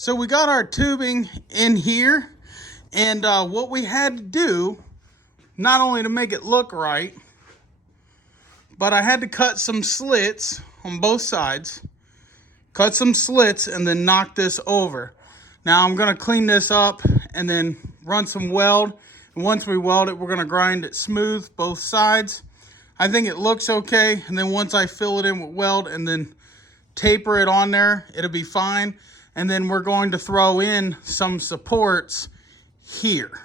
So we got our tubing in here, and what we had to do, not only to make it look right, but I had to cut some slits on both sides, cut some slits, and then knock this over. Now I'm gonna clean this up and then run some weld. And once we weld it, we're gonna grind it smooth, both sides. I think it looks okay. And then once I fill it in with weld and then taper it on there, it'll be fine. And then we're going to throw in some supports here.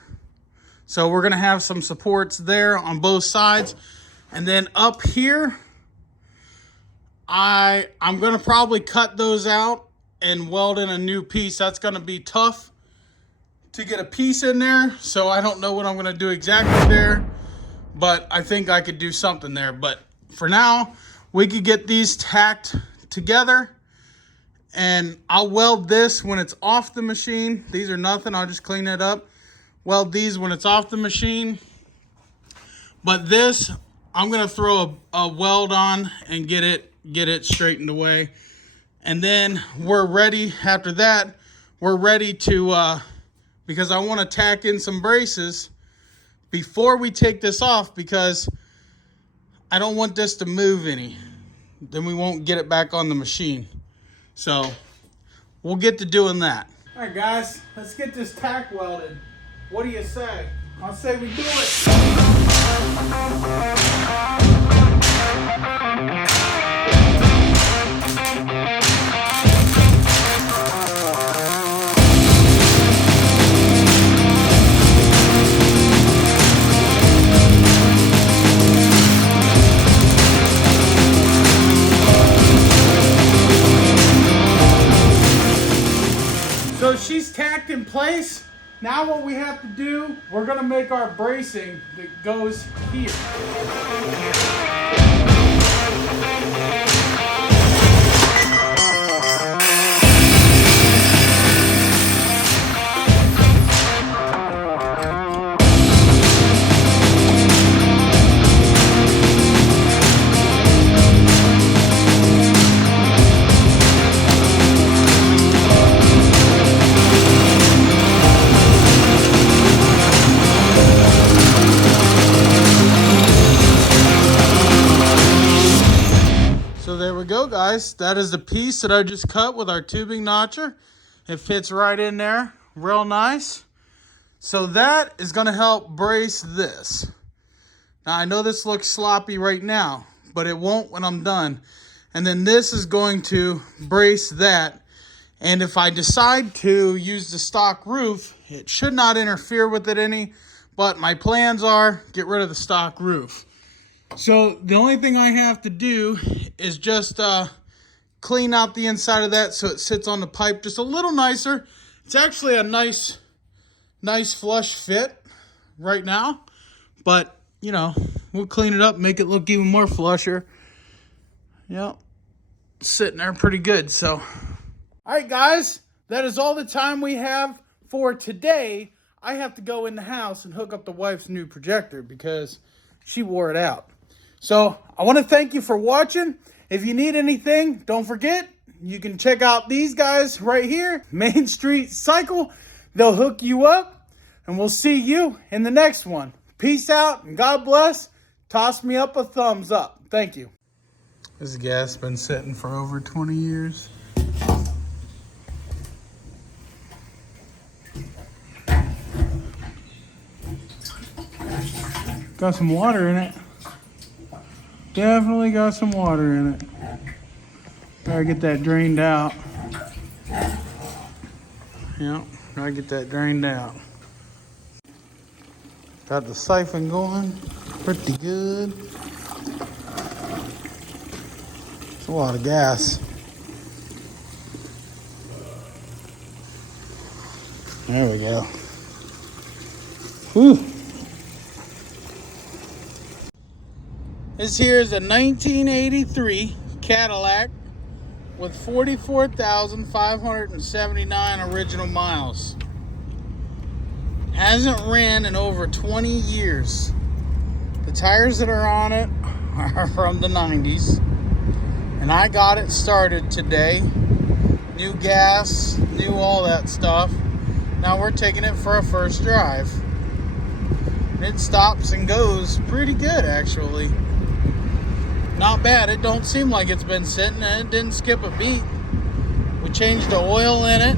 So we're gonna have some supports there on both sides. And then up here, I'm gonna probably cut those out and weld in a new piece. That's gonna be tough to get a piece in there. So I don't know what I'm gonna do exactly there, but I think I could do something there. But for now, we could get these tacked together, and I'll weld this when it's off the machine. These are nothing, I'll just clean it up. Weld these when it's off the machine. But this, I'm gonna throw a weld on and get it straightened away. And then we're ready, after that, we're ready to, because I wanna tack in some braces before we take this off, because I don't want this to move any. Then we won't get it back on the machine. So we'll get to doing that. All right, guys, let's get this tack welded. What do you say? I'll say we do it. So she's tacked in place. Now what we have to do, we're gonna make our bracing that goes here. So there we go, guys. That is the piece that I just cut with our tubing notcher. It fits right in there, real nice. So that is gonna help brace this. Now I know this looks sloppy right now, but it won't when I'm done. And then this is going to brace that. And if I decide to use the stock roof, it should not interfere with it any, but my plans are get rid of the stock roof. So the only thing I have to do is just clean out the inside of that so it sits on the pipe just a little nicer. It's actually a nice flush fit right now, but you know, we'll clean it up, make it look even more flusher. Yep, sitting there pretty good. So, all right, guys, that is all the time we have for today. I have to go in the house and hook up the wife's new projector because she wore it out. So I want to thank you for watching. If you need anything, don't forget, you can check out these guys right here, Main Street Cycle. They'll hook you up, and we'll see you in the next one. Peace out, and God bless. Toss me up a thumbs up. Thank you. This gas been sitting for over 20 years. Got some water in it. Definitely got some water in it. Gotta get that drained out. Yep, gotta get that drained out. Got the siphon going pretty good. It's a lot of gas. There we go. Whew. This here is a 1983 Cadillac with 44,579 original miles. Hasn't ran in over 20 years. The tires that are on it are from the 90s. And I got it started today. new gas, new all that stuff. Now we're taking it for a first drive. It stops and goes pretty good, actually. Not bad. It don't seem like it's been sitting, and it didn't skip a beat. We changed the oil in it,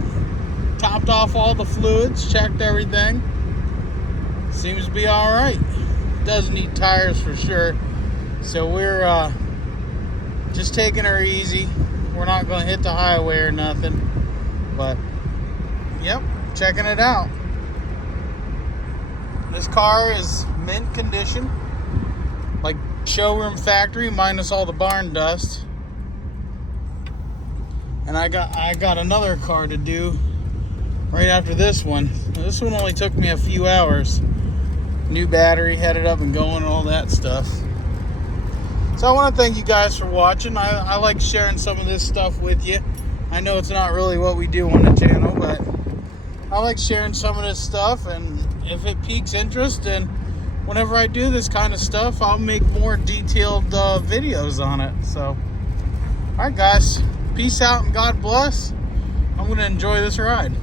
topped off all the fluids, checked everything. Seems to be all right. Does need tires for sure. So we're just taking her easy. We're not going to hit the highway or nothing. But, yep, checking it out. This car is mint condition. Like showroom factory minus all the barn dust. And I got another car to do right after this one. This one only took me a few hours. New battery, headed up and going, and all that stuff. So I want to thank you guys for watching. I like sharing some of this stuff with you. I know it's not really what we do on the channel, but I like sharing some of this stuff, and if it piques interest, then whenever I do this kind of stuff, I'll make more detailed videos on it. So, alright guys, peace out and God bless. I'm going to enjoy this ride.